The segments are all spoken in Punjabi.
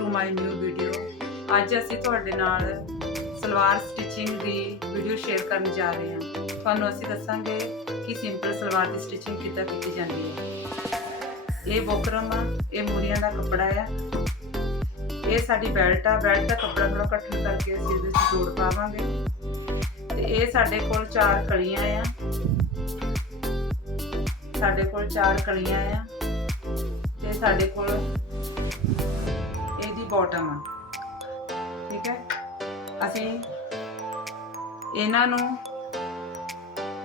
ਟੂ ਮਾਈ ਨਿਊ ਵੀਡੀਓ ਅੱਜ ਅਸੀਂ ਤੁਹਾਡੇ ਨਾਲ ਸਲਵਾਰ ਸਟਿਚਿੰਗ ਦੀ ਵੀਡੀਓ ਸ਼ੇਅਰ ਕਰਨ ਜਾ ਰਹੇ ਹਾਂ। ਤੁਹਾਨੂੰ ਅਸੀਂ ਦੱਸਾਂਗੇ ਕਿ ਸਿੰਪਲ ਸਲਵਾਰ ਦੀ ਸਟਿਚਿੰਗ ਕਿੱਦਾਂ ਕੀਤੀ ਜਾਂਦੀ ਹੈ। ਇਹ ਬੋਕਰਮ ਆ, ਇਹ ਮੂਰੀਆਂ ਦਾ ਕੱਪੜਾ ਆ। ਇਹ ਸਾਡੀ ਬੈਲਟ ਆ ਬੈਲਟ ਦਾ ਕੱਪੜਾ ਥੋੜਾ ਕੱਟਣ ਕਰਕੇ ਅਸੀਂ ਇਹਦੇ ਵਿੱਚ ਜੋੜ ਪਾਵਾਂਗੇ। ਤੇ ਇਹ ਸਾਡੇ ਕੋਲ ਚਾਰ ਕਲੀਆਂ ਆ। ਸਾਡੇ ਕੋਲ ਚਾਰ ਕਲੀਆਂ ਆ। ਤੇ ਸਾਡੇ ਕੋਲ ਬੋਟਮ ਠੀਕ ਹੈ? ਅਸੀਂ ਇਹਨਾਂ ਨੂੰ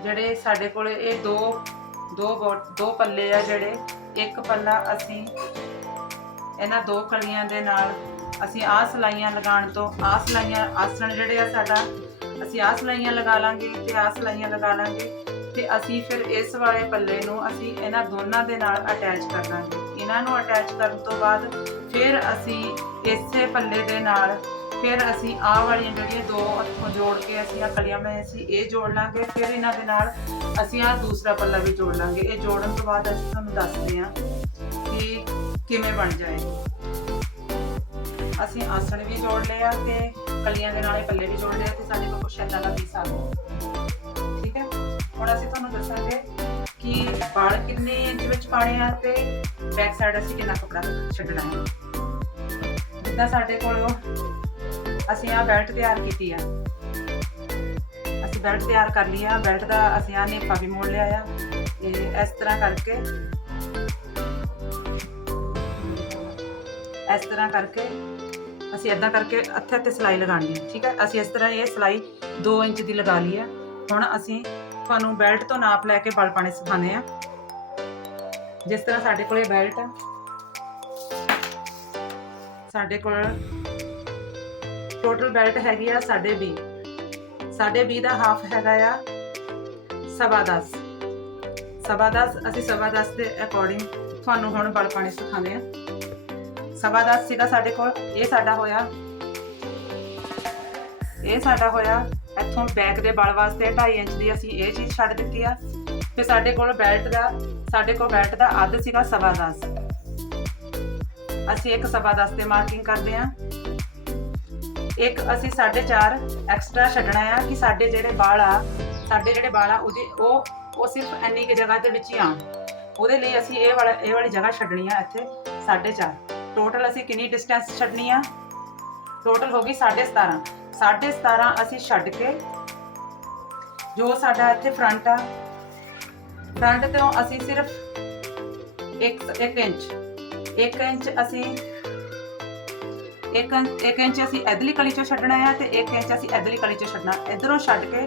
ਜਿਹੜੇ ਸਾਡੇ ਕੋਲ ਇਹ ਦੋ ਦੋ ਬੋਟ ਦੋ ਪੱਲੇ ਆ ਜਿਹੜੇ, ਇੱਕ ਪੱਲਾ ਅਸੀਂ ਇਹਨਾਂ ਦੋ ਕਲੀਆਂ ਦੇ ਨਾਲ ਅਸੀਂ ਆਹ ਸਲਾਈਆਂ ਲਗਾਉਣ ਤੋਂ, ਆਹ ਸਲਾਈਆਂ ਆਸਣ ਜਿਹੜੇ ਆ ਸਾਡਾ, ਅਸੀਂ ਆਹ ਸਲਾਈਆਂ ਲਗਾ ਲਾਂਗੇ ਤੇ ਆਹ ਸਲਾਈਆਂ ਲਗਾ ਲਾਂਗੇ ਤੇ ਅਸੀਂ ਫਿਰ ਇਸ ਵਾਲੇ ਪੱਲੇ ਨੂੰ ਅਸੀਂ ਇਹਨਾਂ ਦੋਨਾਂ ਦੇ ਨਾਲ ਅਟੈਚ ਕਰ ਲਾਂਗੇ ਇਹਨਾਂ ਨੂੰ ਅਟੈਚ ਕਰਨ ਤੋਂ ਬਾਅਦ ਫਿਰ ਅਸੀਂ ਇਸੇ ਪੱਲੇ ਦੇ ਨਾਲ ਫਿਰ ਅਸੀਂ ਆਹ ਵਾਲੀਆਂ ਜਿਹੜੀਆਂ ਦੋ ਹੱਥੋਂ ਜੋੜ ਕੇ ਅਸੀਂ ਆਹ ਕਲੀਆਂ ਮੈਂ ਅਸੀਂ ਇਹ ਜੋੜ ਲਾਂਗੇ। ਫਿਰ ਇਹਨਾਂ ਦੇ ਨਾਲ ਅਸੀਂ ਆਹ ਦੂਸਰਾ ਪੱਲਾ ਵੀ ਜੋੜ ਲਾਂਗੇ। ਇਹ ਜੋੜਨ ਤੋਂ ਬਾਅਦ ਅਸੀਂ ਤੁਹਾਨੂੰ ਦੱਸਦੇ ਹਾਂ ਕਿ ਕਿਵੇਂ ਬਣ ਜਾਏਗੀ। ਅਸੀਂ ਆਸਣ ਵੀ ਜੋੜ ਲਿਆ ਤੇ ਕਲੀਆਂ ਦੇ ਨਾਲ ਇਹ ਪੱਲੇ ਵੀ ਜੋੜ ਲਿਆ ਤੇ ਸਾਡੇ ਕੋਲ ਕੁਛ ਏਦਾਂ ਦਾ ਪੀਸ ਆ ਗਿਆ ਠੀਕ ਹੈ? ਹੁਣ ਅਸੀਂ ਤੁਹਾਨੂੰ ਦੱਸਾਂਗੇ ਕਿ ਵਾਲ ਕਿੰਨੇ ਇੰਚ ਵਿੱਚ ਪਾਣੇ ਆ ਤੇ ਬੈਕ ਸਾਈਡ ਅਸੀਂ ਕਿੰਨਾ ਕੱਪੜਾ ਛੱਡਣਾ ਹੈ। ਜਿੱਦਾਂ ਸਾਡੇ ਕੋਲ ਅਸੀਂ ਆ ਬੈਲਟ ਤਿਆਰ ਕੀਤੀ ਆ। ਅਸੀਂ ਬੈਲਟ ਤਿਆਰ ਕਰ ਲਈ ਆ। ਬੈਲਟ ਦਾ ਅਸੀਂ ਆ ਨੇਪਾ ਵੀ ਮੋੜ ਲਿਆ ਆ। ਤੇ ਇਸ ਤਰ੍ਹਾਂ ਕਰਕੇ, ਇਸ ਤਰ੍ਹਾਂ ਕਰਕੇ ਅਸੀਂ ਇਦਾਂ ਕਰਕੇ ਹੱਥੇ ਤੇ ਸਿਲਾਈ ਲਗਾਣੀ ਹੈ ਠੀਕ ਹੈ ਅਸੀਂ ਇਸ ਤਰ੍ਹਾਂ ਇਹ ਸਿਲਾਈ 2 ਇੰਚ ਦੀ ਲਗਾ ਲਈ ਹੈ ਹੁਣ ਅਸੀਂ ਤੁਹਾਨੂੰ ਬੈਲਟ ਤੋਂ ਨਾਪ ਲੈ ਕੇ ਬਲ ਪਾਣੇ ਸਿਖਾਣੇ ਆ। ਜਿਸ ਤਰ੍ਹਾਂ ਸਾਡੇ ਕੋਲ ਇਹ ਬੈਲਟ ਆ ਸਾਡੇ ਕੋਲ ਟੋਟਲ ਬੈਲਟ ਹੈਗੀ ਆ ਸਾਡੇ 20 ਸਾਡੇ 20 ਦਾ ਹਾਫ ਹੈਗਾ ਆ ਸਵਾ 10 ਸਵਾ 10 ਅਸੀਂ ਸਵਾ 10 ਦੇ ਅਕੋਰਡਿੰਗ ਤੁਹਾਨੂੰ ਹੁਣ ਬਲ ਪਾਣੇ ਸਿਖਾਉਂਦੇ ਆ। ਸਵਾ 10 ਸੀਗਾ ਸਾਡੇ ਕੋਲ, ਇਹ ਸਾਡਾ ਹੋਇਆ। ਇਹ ਸਾਡਾ ਹੋਇਆ, ਇੱਥੋਂ ਬੈਕ ਦੇ ਬਲ ਵਾਸਤੇ 2.5 ਇੰਚ ਦੀ ਅਸੀਂ ਇਹ ਚੀਜ਼ ਛੱਡ ਦਿੱਤੀ ਆ। ਤੇ ਸਾਡੇ ਕੋਲ ਬੈਲਟ ਦਾ, ਸਾਡੇ ਕੋਲ ਬੈਲਟ ਦਾ ਅੱਧ ਸੀਗਾ ਸਵਾ 10 ਅਸੀਂ ਇੱਕ ਸਵਾ 10 ਤੇ ਮਾਰਕਿੰਗ ਕਰਦੇ ਹਾਂ। ਇੱਕ ਅਸੀਂ 4.5 ਐਕਸਟਰਾ ਛੱਡਣਾ ਆ ਕਿ ਸਾਡੇ ਜਿਹੜੇ ਵਾਲ ਆ, ਸਾਡੇ ਜਿਹੜੇ ਵਾਲ ਆ ਉਹਦੇ ਉਹ ਉਹ ਸਿਰਫ ਇੰਨੀ ਕਿ ਜਗ੍ਹਾ ਦੇ ਵਿੱਚ ਹੀ ਆਉਣ। ਉਹਦੇ ਲਈ ਅਸੀਂ ਇਹ ਵਾਲਾ, ਇਹ ਵਾਲੀ ਜਗ੍ਹਾ ਛੱਡਣੀ ਆ ਇੱਥੇ 4.5 ਟੋਟਲ ਅਸੀਂ ਕਿੰਨੀ ਡਿਸਟੈਂਸ ਛੱਡਣੀ ਆ? ਟੋਟਲ ਹੋ ਗਈ 17.5 17.5 ਅਸੀਂ ਛੱਡ ਕੇ ਜੋ ਸਾਡਾ ਇੱਥੇ ਫਰੰਟ ਆ ਫਰੰਟ ਤੋਂ ਅਸੀਂ ਸਿਰਫ 1 1 ਇੰਚ 1 ਇੰਚ ਅਸੀਂ 1 1 ਇੰਚ ਅਸੀਂ ਇਧਰਲੀ ਕਲੀ ਚੋਂ ਛੱਡਣਾ ਆ ਤੇ 1 ਇੰਚ ਅਸੀਂ ਇਧਰਲੀ ਕਲੀ ਚੋਂ ਛੱਡਣਾ। ਇਧਰੋਂ ਛੱਡ ਕੇ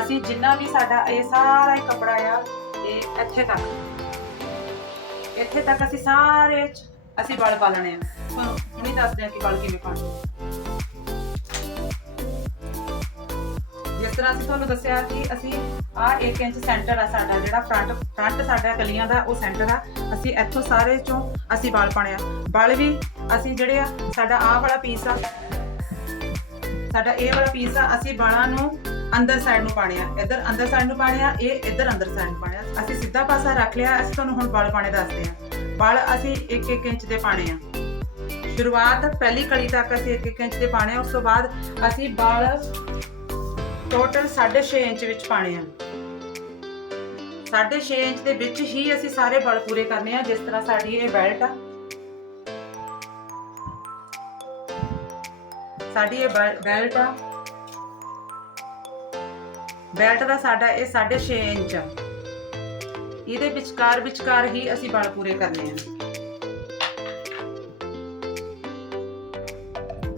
ਅਸੀਂ ਜਿੰਨਾ ਵੀ ਸਾਡਾ ਇਹ ਸਾਰਾ ਹੀ ਕੱਪੜਾ ਆ, ਇਹ ਇੱਥੇ ਤੱਕ। ਇੱਥੇ ਤੱਕ ਅਸੀਂ ਸਾਰੇ ਅਸੀਂ ਵਲ ਪਾ ਲੈਣੇ ਆ। ਤੁਹਾਨੂੰ ਹੁਣੀ ਦੱਸਦੇ ਆ ਕਿ ਵਲ ਕਿਵੇਂ ਪਾਉਣੇ। ਤਰ੍ਹਾਂ ਅਸੀਂ ਤੁਹਾਨੂੰ ਦੱਸਿਆ ਕਿ ਅਸੀਂ ਆ 1 ਇੰਚ ਸੈਂਟਰ ਆ ਸਾਡਾ ਜਿਹੜਾ ਫਰੰਟ ਫਰੰਟ ਸਾਡਾ ਕਲੀਆਂ ਦਾ, ਉਹ ਸੈਂਟਰ ਆ। ਅਸੀਂ ਇੱਥੋਂ ਸਾਰੇ ਚੋਂ ਅਸੀਂ ਵਲ ਪਾਣੇ ਆ। ਵਲ ਵੀ ਅਸੀਂ ਜਿਹੜੇ ਆ, ਸਾਡਾ ਆਹ ਵਾਲਾ ਪੀਸ ਆ, ਸਾਡਾ ਇਹ ਵਾਲਾ ਪੀਸ ਆ, ਅਸੀਂ ਬਾਲਾਂ ਨੂੰ ਅੰਦਰ ਸਾਈਡ ਨੂੰ ਪਾਣੇ ਆ। ਇੱਧਰ ਅੰਦਰ ਸਾਈਡ ਨੂੰ ਪਾਣੇ ਆ, ਇਹ ਇੱਧਰ ਅੰਦਰ ਸਾਈਡ ਨੂੰ ਪਾਣੇ ਆ। ਅਸੀਂ ਸਿੱਧਾ ਪਾਸਾ ਰੱਖ ਲਿਆ, ਅਸੀਂ ਤੁਹਾਨੂੰ ਹੁਣ ਵਲ ਪਾਣੇ ਦੱਸਦੇ ਆ। ਵਲ ਅਸੀਂ 1-1 ਇੰਚ ਦੇ ਪਾਣੇ ਆ। ਸ਼ੁਰੂਆਤ ਪਹਿਲੀ ਕਲੀ ਤੱਕ ਅਸੀਂ 1-1 ਇੰਚ ਦੇ ਪਾਣੇ ਆ, ਉਸ ਤੋਂ ਬਾਅਦ ਅਸੀਂ ਵਾਲ ਟੋਟਲ 6.5 ਇੰਚ ਵਿੱਚ ਪਾਣੇ ਆ। 6.5 ਇੰਚ ਦੇ ਵਿੱਚ ਹੀ ਅਸੀਂ ਸਾਰੇ ਬਲ ਪੂਰੇ ਕਰਨੇ ਆ, ਜਿਸ ਤਰ੍ਹਾਂ ਸਾਡੀ ਇਹ ਬੈਲਟ ਆ। ਸਾਡੀ ਇਹ ਬੈਲਟ ਆ। ਬੈਲਟ ਦਾ ਸਾਡਾ ਇਹ 6.5 ਇੰਚ ਆ। ਇਹਦੇ ਵਿਚਕਾਰ ਵਿਚਕਾਰ ਹੀ ਅਸੀਂ ਬਲ ਪੂਰੇ ਕਰਨੇ ਆ।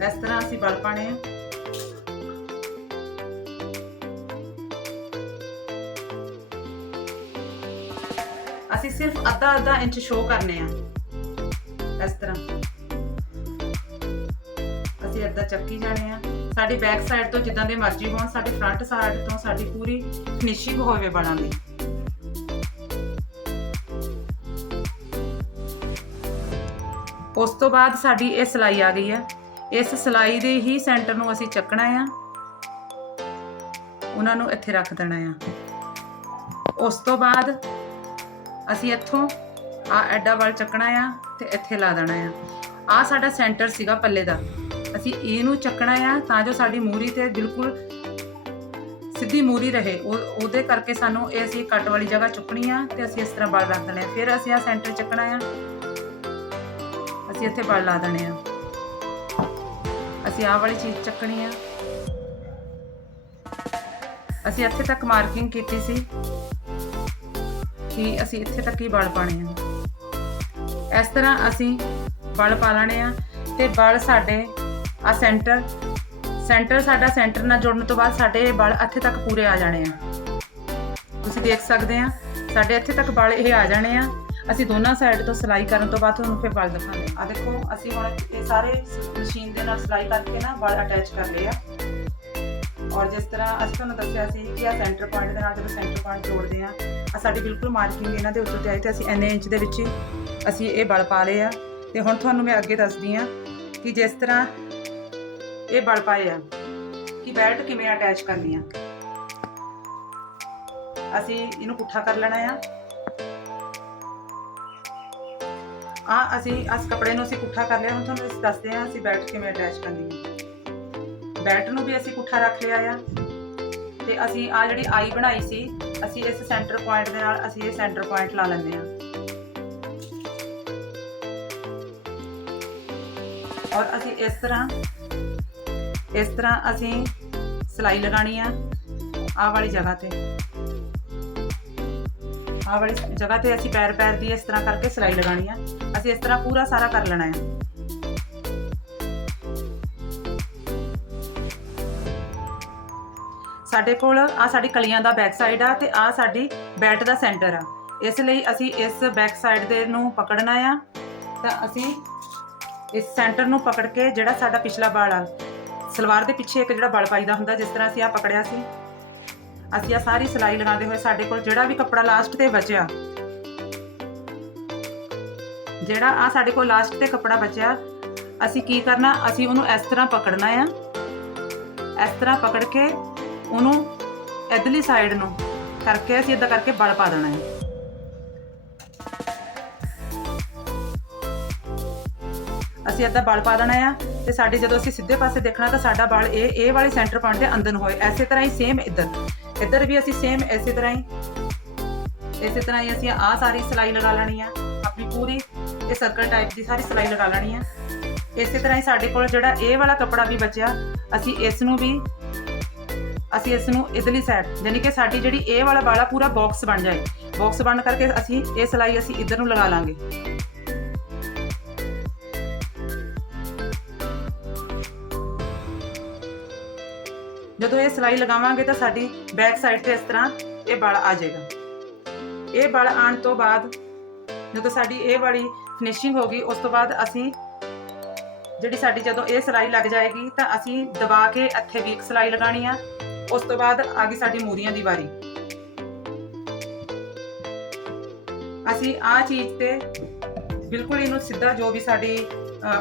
ਇਸ ਤਰ੍ਹਾਂ ਅਸੀਂ ਬਲ ਪਾਣੇ ਆ। ਅਸੀਂ ਸਿਰਫ ਅੱਧਾ ਅੱਧਾ ਇੰਚ ਸ਼ੋ ਕਰਨੇ ਆ। ਇਸ ਤਰ੍ਹਾਂ। ਅਸੀਂ ਅੱਧਾ ਚੱਕੀ ਜਾਣੇ ਆ। ਸਾਡੀ ਬੈਕ ਸਾਈਡ ਤੋਂ ਜਿੱਦਾਂ ਦੇ ਮਰਜ਼ੀ ਹੋਣ, ਸਾਡੇ ਫਰੰਟ ਸਾਈਡ ਤੋਂ ਸਾਡੀ ਪੂਰੀ ਫਿਨਿਸ਼ਿੰਗ ਹੋਵੇ ਬਾਲਾਂ ਦੀ। ਉਸ ਤੋਂ ਬਾਅਦ ਸਾਡੀ ਇਹ ਸਲਾਈ ਆ ਗਈ ਆ। ਇਸ ਸਲਾਈ ਦੇ ਹੀ ਸੈਂਟਰ ਨੂੰ ਅਸੀਂ ਚੱਕਣਾ ਆ। ਉਹਨਾਂ ਨੂੰ ਇੱਥੇ ਰੱਖ ਦੇਣਾ ਆ। ਉਸ ਤੋਂ ਬਾਅਦ ਅਸੀਂ ਇੱਥੋਂ ਆ ਐਡਾ ਵਾਲ ਚੱਕਣਾ ਆ ਤੇ ਇੱਥੇ ਲਾ ਦੇਣਾ ਆ। ਆ ਸਾਡਾ ਸੈਂਟਰ ਸੀਗਾ ਪੱਲੇ ਦਾ। ਅਸੀਂ ਇਹਨੂੰ ਚੱਕਣਾ ਆ ਤਾਂ ਜੋ ਸਾਡੀ ਮੂਰੀ ਤੇ ਬਿਲਕੁਲ ਸਿੱਧੀ ਮੂਰੀ ਰਹੇ। ਉਹ- ਉਹਦੇ ਕਰਕੇ ਸਾਨੂੰ ਇਹ ਅਸੀਂ ਕੱਟ ਵਾਲੀ ਜਗ੍ਹਾ ਚੁੱਕਣੀ ਆ ਤੇ ਅਸੀਂ ਇਸ ਤਰ੍ਹਾਂ ਬਲ ਰੱਖ ਦੇਣੇ ਫਿਰ ਅਸੀਂ ਆ ਸੈਂਟਰ ਚੱਕਣਾ ਆ। ਅਸੀਂ ਇੱਥੇ ਬਲ ਲਾ ਦੇਣੇ ਆ। ਅਸੀਂ ਆਹ ਵਾਲੀ ਚੀਜ਼ ਚੱਕਣੀ ਆ। ਅਸੀਂ ਇੱਥੇ ਤੱਕ ਮਾਰਕਿੰਗ ਕੀਤੀ ਸੀ। ਕਿ ਅਸੀਂ ਇੱਥੇ ਤੱਕ ਹੀ ਬਲ ਪਾਣੇ ਆ। ਇਸ ਤਰ੍ਹਾਂ ਅਸੀਂ ਬਲ ਪਾ ਲੈਣੇ ਆ ਤੇ ਬਲ ਸਾਡੇ ਆ ਸੈਂਟਰ ਸੈਂਟਰ ਸਾਡਾ ਸੈਂਟਰ ਨਾਲ ਜੁੜਨ ਤੋਂ ਬਾਅਦ ਸਾਡੇ ਬਲ ਇੱਥੇ ਤੱਕ ਪੂਰੇ ਆ ਜਾਣੇ ਆ। ਤੁਸੀਂ ਦੇਖ ਸਕਦੇ ਆ, ਸਾਡੇ ਇੱਥੇ ਤੱਕ ਬਲ ਇਹ ਆ ਜਾਣੇ ਆ। ਅਸੀਂ ਦੋਨਾਂ ਸਾਈਡ ਤੋਂ ਸਿਲਾਈ ਕਰਨ ਤੋਂ ਬਾਅਦ ਤੁਹਾਨੂੰ ਫਿਰ ਬਲ ਦਿਖਾਉਂਦੇ ਆ। ਦੇਖੋ, ਅਸੀਂ ਹੁਣ ਇਹ ਸਾਰੇ ਮਸ਼ੀਨ ਦੇ ਨਾਲ ਸਿਲਾਈ ਕਰਕੇ ਨਾ ਬਲ ਅਟੈਚ ਕਰ ਲਏ ਆ। ਔਰ ਜਿਸ ਤਰ੍ਹਾਂ ਅਸੀਂ ਤੁਹਾਨੂੰ ਦੱਸਿਆ ਸੀ ਕਿ ਆ ਸੈਂਟਰ ਪੁਆਇੰਟ ਦੇ ਨਾਲ ਜਦੋਂ ਸੈਂਟਰ ਪੁਆਇੰਟ ਜੋੜਦੇ ਆ ਆ ਸਾਡੀ ਬਿਲਕੁਲ ਮਾਰਕਿੰਗ ਇਹਨਾਂ ਦੇ ਉੱਤੇ ਤੇ ਆਈ ਤੇ ਅਸੀਂ ਇੰਨੇ ਇੰਚ ਦੇ ਵਿੱਚ ਹੀ ਅਸੀਂ ਇਹ ਬਲ ਪਾ ਲਏ ਆ। ਤੇ ਹੁਣ ਤੁਹਾਨੂੰ ਮੈਂ ਅੱਗੇ ਦੱਸਦੀ ਆ ਕਿ ਜਿਸ ਤਰ੍ਹਾਂ ਇਹ ਬਲ ਪਾਏ ਆ, ਕਿ ਬੈਲਟ ਕਿਵੇਂ ਅਟੈਚ ਕਰਨੀ ਆ। ਅਸੀਂ ਇਹਨੂੰ ਪੁੱਠਾ ਕਰ ਲੈਣਾ ਆ। ਆ ਅਸੀਂ ਇਸ ਕੱਪੜੇ ਨੂੰ ਅਸੀਂ ਪੁੱਠਾ ਕਰ ਲਿਆ, ਹੁਣ ਤੁਹਾਨੂੰ ਅਸੀਂ ਦੱਸਦੇ ਆ ਅਸੀਂ ਬੈਲਟ ਕਿਵੇਂ ਅਟੈਚ ਕਰਨੀ ਆ। ਬੈਲਟ ਨੂੰ ਵੀ ਅਸੀਂ ਪੁੱਠਾ ਰੱਖ ਲਿਆ ਆ। ਤੇ ਅਸੀਂ ਆ ਜਿਹੜੀ ਆਈ ਬਣਾਈ ਸੀ, ਅਸੀਂ ਇਸ ਸੈਂਟਰ ਪੁਆਇੰਟ ਦੇ ਨਾਲ ਅਸੀਂ ਇਹ ਸੈਂਟਰ ਪੁਆਇੰਟ ਲਾ ਲੈਂਦੇ ਆ ਔਰ ਅਸੀਂ ਇਸ ਤਰ੍ਹਾਂ ਇਸ ਤਰ੍ਹਾਂ ਅਸੀਂ ਸਿਲਾਈ ਲਗਾਣੀ ਆ ਆਹ ਵਾਲੀ ਜਗ੍ਹਾ ਤੇ। ਆ ਵਾਲੀ ਜਗ੍ਹਾ ਤੇ ਅਸੀਂ ਪੈਰ ਪੈਰ ਦੀ ਇਸ ਤਰ੍ਹਾਂ ਕਰਕੇ ਸਿਲਾਈ ਲਗਾਣੀ ਆ। ਅਸੀਂ ਇਸ ਤਰ੍ਹਾਂ ਪੂਰਾ ਸਾਰਾ ਕਰ ਲੈਣਾ ਹੈ ਸਾਡੇ ਕੋਲ ਆ ਸਾਡੀ ਕਲੀਆਂ ਦਾ ਬੈਕ ਸਾਈਡ ਆ ਤੇ ਆ ਸਾਡੀ ਬੈਲਟ ਦਾ ਸੈਂਟਰ ਆ। ਇਸ ਲਈ ਅਸੀਂ ਇਸ ਬੈਕ ਸਾਈਡ ਦੇ ਨੂੰ ਪਕੜਨਾ ਆ। ਤਾਂ ਅਸੀਂ ਇਸ ਸੈਂਟਰ ਨੂੰ ਪਕੜ ਕੇ ਜਿਹੜਾ ਸਾਡਾ ਪਿਛਲਾ ਬਾਲ ਆ, ਸਲਵਾਰ ਦੇ ਪਿੱਛੇ ਇੱਕ ਜਿਹੜਾ ਬਲ ਪਾਈਦਾ ਹੁੰਦਾ, ਜਿਸ ਤਰ੍ਹਾਂ ਅਸੀਂ ਆ ਪਕੜਿਆ ਸੀ। ਅਸੀਂ ਆ ਸਾਰੀ ਸਿਲਾਈ ਲਗਾਉਂਦੇ ਹੋਏ ਸਾਡੇ ਕੋਲ ਜਿਹੜਾ ਵੀ ਕੱਪੜਾ ਲਾਸਟ ਤੇ ਬਚਿਆ, ਜਿਹੜਾ ਆ ਸਾਡੇ ਕੋਲ ਲਾਸਟ ਤੇ ਕੱਪੜਾ ਬਚਿਆ, ਅਸੀਂ ਕੀ ਕਰਨਾ, ਅਸੀਂ ਉਹਨੂੰ ਇਸ ਤਰ੍ਹਾਂ ਪਕੜਨਾ ਆ। ਇਸ ਤਰ੍ਹਾਂ ਪਕੜ ਕੇ ਉਹਨੂੰ ਇਧਰਲੀ ਸਾਈਡ ਨੂੰ ਕਰਕੇ ਅਸੀਂ ਇਦਾਂ ਕਰਕੇ ਬਲ ਪਾ ਦੇਣਾ ਹੈ। ਅਸੀਂ ਇਦਾਂ ਬਲ ਪਾ ਦੇਣਾ ਆ ਤੇ ਸਾਡੇ ਜਦੋਂ ਅਸੀਂ ਸਿੱਧੇ ਪਾਸੇ ਦੇਖਣਾ ਤਾਂ ਸਾਡਾ ਬਲ ਇਹ ਇਹ ਵਾਲੇ ਸੈਂਟਰ ਪੁਆਇੰਟ ਦੇ ਅੰਦਰ ਨੂੰ ਹੋਏ। ਐਸੇ ਤਰ੍ਹਾਂ ਹੀ ਸੇਮ ਇੱਧਰ। ਇੱਧਰ ਵੀ ਅਸੀਂ ਸੇਮ ਐਸੇ ਤਰ੍ਹਾਂ ਹੀ ਇਸੇ ਤਰ੍ਹਾਂ ਹੀ ਅਸੀਂ ਆਹ ਸਾਰੀ ਸਿਲਾਈ ਲਗਾ ਲੈਣੀ ਆ। ਆਪਣੀ ਪੂਰੀ ਇਹ ਸਰਕਲ ਟਾਈਪ ਦੀ ਸਾਰੀ ਸਿਲਾਈ ਲਗਾ ਲੈਣੀ ਆ। ਇਸੇ ਤਰ੍ਹਾਂ ਹੀ ਸਾਡੇ ਕੋਲ ਜਿਹੜਾ ਇਹ ਵਾਲਾ ਕੱਪੜਾ ਵੀ ਬਚਿਆ, ਅਸੀਂ ਇਸ ਨੂੰ ਵੀ ਅਸੀਂ ਇਸ ਨੂੰ ਇਧਰਲੀ ਸਾਈਡ ਯਾਨੀ ਕਿ ਸਾਡੀ ਜਿਹੜੀ ਇਹ ਵਾਲਾ ਵਾਲਾ ਪੂਰਾ ਬਾਕਸ ਬਣ ਜਾਏ। ਬਾਕਸ ਬਣ ਕਰਕੇ ਅਸੀਂ ਇਹ ਸਿਲਾਈ ਅਸੀਂ ਇਧਰ ਨੂੰ ਲਗਾ ਲਾਂਗੇ। ਜਦੋਂ ਇਹ ਸਿਲਾਈ ਲਗਾਵਾਂਗੇ ਤਾਂ ਸਾਡੀ ਬੈਕ ਸਾਈਡ ਤੇ ਇਸ ਤਰ੍ਹਾਂ ਇਹ ਬਲ ਆ ਜਾਏਗਾ। ਇਹ ਬਲ ਆਉਣ ਤੋਂ ਬਾਅਦ ਜਦੋਂ ਸਾਡੀ ਇਹ ਵਾਲੀ ਫਿਨਿਸ਼ਿੰਗ ਹੋ ਗਈ, ਉਸ ਤੋਂ ਬਾਅਦ ਅਸੀਂ ਜਿਹੜੀ ਸਾਡੀ ਜਦੋਂ ਇਹ ਸਿਲਾਈ ਲੱਗ ਜਾਏਗੀ ਤਾਂ ਅਸੀਂ ਦਬਾ ਕੇ ਇੱਥੇ ਵੀ ਇੱਕ ਸਿਲਾਈ ਲਗਾਣੀ ਆ। ਉਸ ਤੋਂ ਬਾਅਦ ਆ ਗਈ ਸਾਡੀ ਮੂਰੀਆਂ ਦੀ ਵਾਰੀ। ਅਸੀਂ ਆ ਚੀਜ਼ ਤੇ ਬਿਲਕੁਲ ਇਹਨੂੰ ਸਿੱਧਾ ਜੋ ਵੀ ਸਾਡੀ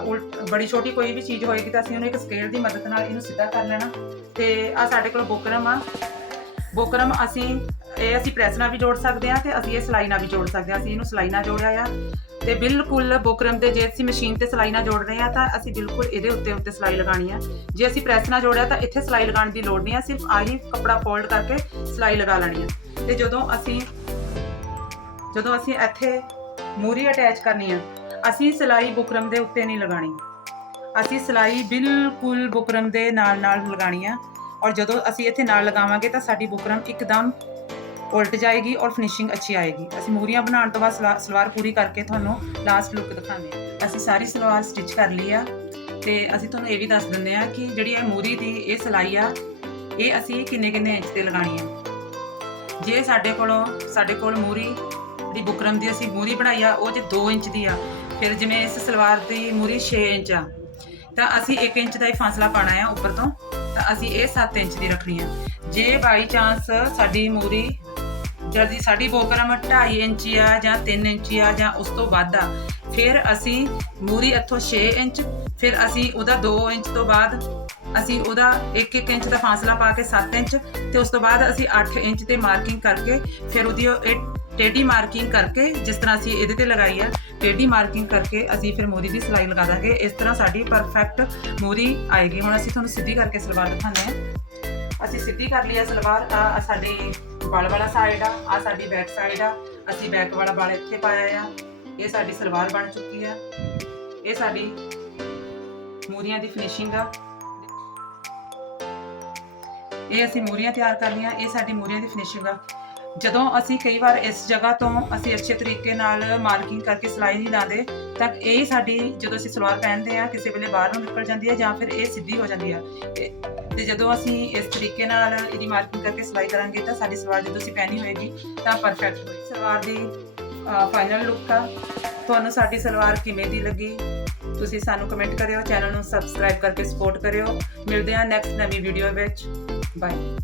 ਉਲਟ ਬੜੀ ਛੋਟੀ ਕੋਈ ਵੀ ਚੀਜ਼ ਹੋਏਗੀ ਤਾਂ ਅਸੀਂ ਉਹਨੂੰ ਇੱਕ ਸਕੇਲ ਦੀ ਮਦਦ ਨਾਲ ਇਹਨੂੰ ਸਿੱਧਾ ਕਰ ਲੈਣਾ। ਤੇ ਆ ਸਾਡੇ ਕੋਲ ਬੋਕਰਮ ਆ ਬੋਕਰਮ, ਅਸੀਂ ਇਹ ਅਸੀਂ ਪ੍ਰੈਸ ਨਾਲ ਵੀ ਜੋੜ ਸਕਦੇ ਹਾਂ ਤੇ ਅਸੀਂ ਇਹ ਸਿਲਾਈ ਨਾਲ ਵੀ ਜੋੜ ਸਕਦੇ ਹਾਂ। ਅਸੀਂ ਇਹਨੂੰ ਸਿਲਾਈ ਨਾਲ ਜੋੜਿਆ ਆ ਤੇ ਬਿਲਕੁਲ ਬੋਕਰਮ ਦੇ ਜੇ ਅਸੀਂ ਮਸ਼ੀਨ ਤੇ ਸਿਲਾਈ ਨਾਲ ਜੋੜ ਰਹੇ ਹਾਂ ਤਾਂ ਅਸੀਂ ਬਿਲਕੁਲ ਇਹਦੇ ਉੱਤੇ ਉੱਤੇ ਸਿਲਾਈ ਲਗਾਣੀ ਆ। ਜੇ ਅਸੀਂ ਪ੍ਰੈਸ ਨਾਲ ਜੋੜਿਆ ਤਾਂ ਇੱਥੇ ਸਿਲਾਈ ਲਗਾਉਣ ਦੀ ਲੋੜ ਨਹੀਂ ਆ, ਸਿਰਫ ਆਹੀ ਕੱਪੜਾ ਫੋਲਡ ਕਰਕੇ ਸਿਲਾਈ ਲਗਾ ਲੈਣੀ ਆ। ਤੇ ਜਦੋਂ ਅਸੀਂ ਜਦੋਂ ਅਸੀਂ ਇੱਥੇ ਮੂਰੀ ਅਟੈਚ ਕਰਨੀ ਆ, ਅਸੀਂ ਸਿਲਾਈ ਬੁਕਰਮ ਦੇ ਉੱਤੇ ਨਹੀਂ ਲਗਾਣੀ ਅਸੀਂ ਸਿਲਾਈ ਬਿਲਕੁਲ ਬੁਕਰਮ ਦੇ ਨਾਲ ਨਾਲ ਲਗਾਣੀ ਆ। ਔਰ ਜਦੋਂ ਅਸੀਂ ਇੱਥੇ ਨਾਲ ਲਗਾਵਾਂਗੇ ਤਾਂ ਸਾਡੀ ਬੁਕਰਮ ਇੱਕਦਮ ਉਲਟ ਜਾਏਗੀ ਔਰ ਫਿਨਿਸ਼ਿੰਗ ਅੱਛੀ ਆਏਗੀ। ਅਸੀਂ ਮੂਰੀਆਂ ਬਣਾਉਣ ਤੋਂ ਬਾਅਦ ਸਲਾ- ਸਲਵਾਰ ਪੂਰੀ ਕਰਕੇ ਤੁਹਾਨੂੰ ਲਾਸਟ ਲੁੱਕ ਦਿਖਾਉਂਦੇ ਹਾਂ। ਅਸੀਂ ਸਾਰੀ ਸਲਵਾਰ ਸਟਿਚ ਕਰ ਲਈ ਆ ਤੇ ਅਸੀਂ ਤੁਹਾਨੂੰ ਇਹ ਵੀ ਦੱਸ ਦਿੰਦੇ ਆ ਕਿ ਜਿਹੜੀ ਇਹ ਮੂਰੀ ਦੀ ਇਹ ਸਿਲਾਈ ਆ, ਇਹ ਅਸੀਂ ਕਿੰਨੇ ਕਿੰਨੇ ਇੰਚ ਤੇ ਲਗਾਣੀ ਆ? ਜੇ ਸਾਡੇ ਕੋਲੋਂ, ਸਾਡੇ ਕੋਲ ਮੂਰੀ ਦੀ ਬੁਕਰਮ ਦੀ ਅਸੀਂ ਮੂਰੀ ਬਣਾਈ ਆ, ਉਹ ਜੇ 2 ਇੰਚ ਦੀ ਆ, ਫਿਰ ਜਿਵੇਂ ਇਸ ਸਲਵਾਰ ਦੀ ਮੂਰੀ 6 ਇੰਚ ਆ, ਤਾਂ ਅਸੀਂ 1 ਇੰਚ ਦਾ ਹੀ ਫਾਸਲਾ ਪਾਣਾ ਆ ਉੱਪਰ ਤੋਂ। ਤਾਂ ਅਸੀਂ ਇਹ 7 ਇੰਚ ਦੀ ਰੱਖਣੀ ਆ। ਜੇ ਬਾਈ ਚਾਂਸ ਸਾਡੀ ਮੂਰੀ ਜਦ ਸਾਡੀ ਬੋਕਰਮ 2.5 ਇੰਚ ਆ ਜਾਂ 3 ਇੰਚ ਆ ਜਾਂ ਉਸ ਤੋਂ ਵੱਧ ਆ, ਫਿਰ ਅਸੀਂ ਮੂਰੀ ਇੱਥੋਂ 6 ਇੰਚ, ਫਿਰ ਅਸੀਂ ਉਹਦਾ 2 ਇੰਚ ਤੋਂ ਬਾਅਦ ਅਸੀਂ ਉਹਦਾ 1-1 ਇੰਚ ਦਾ ਫਾਸਲਾ ਪਾ ਕੇ 7 ਇੰਚ ਤੇ ਉਸ ਤੋਂ ਬਾਅਦ ਅਸੀਂ 8 ਇੰਚ ਤੇ ਮਾਰਕਿੰਗ ਕਰਕੇ ਫਿਰ ਉਹਦੀ ਉਹ ਇਹ ਟੇਢੀ ਮਾਰਕਿੰਗ ਕਰਕੇ ਜਿਸ ਤਰ੍ਹਾਂ ਅਸੀਂ ਇਹਦੇ ਤੇ ਲਗਾਈ ਆ ਟੇਢੀ ਮਾਰਕਿੰਗ ਕਰਕੇ ਅਸੀਂ ਫਿਰ ਮੋਰੀ ਦੀ ਸਿਲਾਈ ਲਗਾ ਦਾਂਗੇ। ਇਸ ਤਰ੍ਹਾਂ ਸਾਡੀ ਪਰਫੈਕਟ ਮੋਰੀ ਆਏਗੀ। ਹੁਣ ਅਸੀਂ ਤੁਹਾਨੂੰ ਸਿੱਧੀ ਕਰਕੇ ਸਲਵਾਰ ਦਿਖਾਉਂਦੇ ਹਾਂ। ਅਸੀਂ ਸਿੱਧੀ ਕਰ ਲਈ ਆ ਸਲਵਾਰ। ਆ ਸਾਡੀ ਬਲ ਵਾਲਾ ਸਾਈਡ ਆ ਆ ਸਾਡੀ ਬੈਕ ਸਾਈਡ ਆ। ਅਸੀਂ ਬੈਕ ਵਾਲਾ ਬਲ ਇੱਥੇ ਪਾਇਆ ਆ। ਇਹ ਸਾਡੀ ਸਲਵਾਰ ਬਣ ਚੁੱਕੀ ਆ। ਇਹ ਸਾਡੀ ਮੂਰੀਆਂ ਦੀ ਫਿਨਿਸ਼ਿੰਗ ਆ। ਇਹ ਅਸੀਂ ਮੂਰੀਆਂ ਤਿਆਰ ਕਰ ਲਈਆਂ। ਇਹ ਸਾਡੀ ਮੂਰੀਆਂ ਦੀ ਫਿਨਿਸ਼ਿੰਗ ਆ। ਜਦੋਂ ਅਸੀਂ ਕਈ ਵਾਰ ਇਸ ਜਗ੍ਹਾ ਤੋਂ ਅਸੀਂ ਅੱਛੇ ਤਰੀਕੇ ਨਾਲ ਮਾਰਕਿੰਗ ਕਰਕੇ ਸਿਲਾਈ ਨਹੀਂ ਲਾਉਂਦੇ, ਤਾਂ ਇਹ ਸਾਡੀ ਜਦੋਂ ਅਸੀਂ ਸਲਵਾਰ ਪਹਿਨਦੇ ਆ ਕਿਸੇ ਵੇਲੇ ਬਾਹਰ ਨੂੰ ਨਿਕਲ ਜਾਂਦੀ ਹੈ ਜਾਂ ਫਿਰ ਇਹ ਸਿੱਧੀ ਹੋ ਜਾਂਦੀ ਆ ਇਹ- ਤੇ ਜਦੋਂ ਅਸੀਂ ਇਸ ਤਰੀਕੇ ਨਾਲ ਇਹਦੀ ਮਾਰਕਿੰਗ ਕਰਕੇ ਸਿਲਾਈ ਕਰਾਂਗੇ, ਤਾਂ ਸਾਡੀ ਸਲਵਾਰ ਜਦੋਂ ਅਸੀਂ ਪਹਿਨੀ ਹੋਏਗੀ, ਤਾਂ ਪਰਫੈਕਟ ਹੋਏਗੀ। ਸਲਵਾਰ ਦੀ ਫਾਈਨਲ ਲੁੱਕ ਆ। ਤੁਹਾਨੂੰ ਸਾਡੀ ਸਲਵਾਰ ਕਿਵੇਂ ਦੀ ਲੱਗੀ? ਤੁਸੀਂ ਸਾਨੂੰ ਕਮੈਂਟ ਕਰਿਓ ਚੈਨਲ ਨੂੰ ਸਬਸਕ੍ਰਾਈਬ ਕਰਕੇ ਸਪੋਰਟ ਕਰਿਓ। ਮਿਲਦੇ ਹਾਂ ਨੈਕਸਟ ਨਵੀਂ ਵੀਡੀਓ ਵਿੱਚ। ਬਾਏ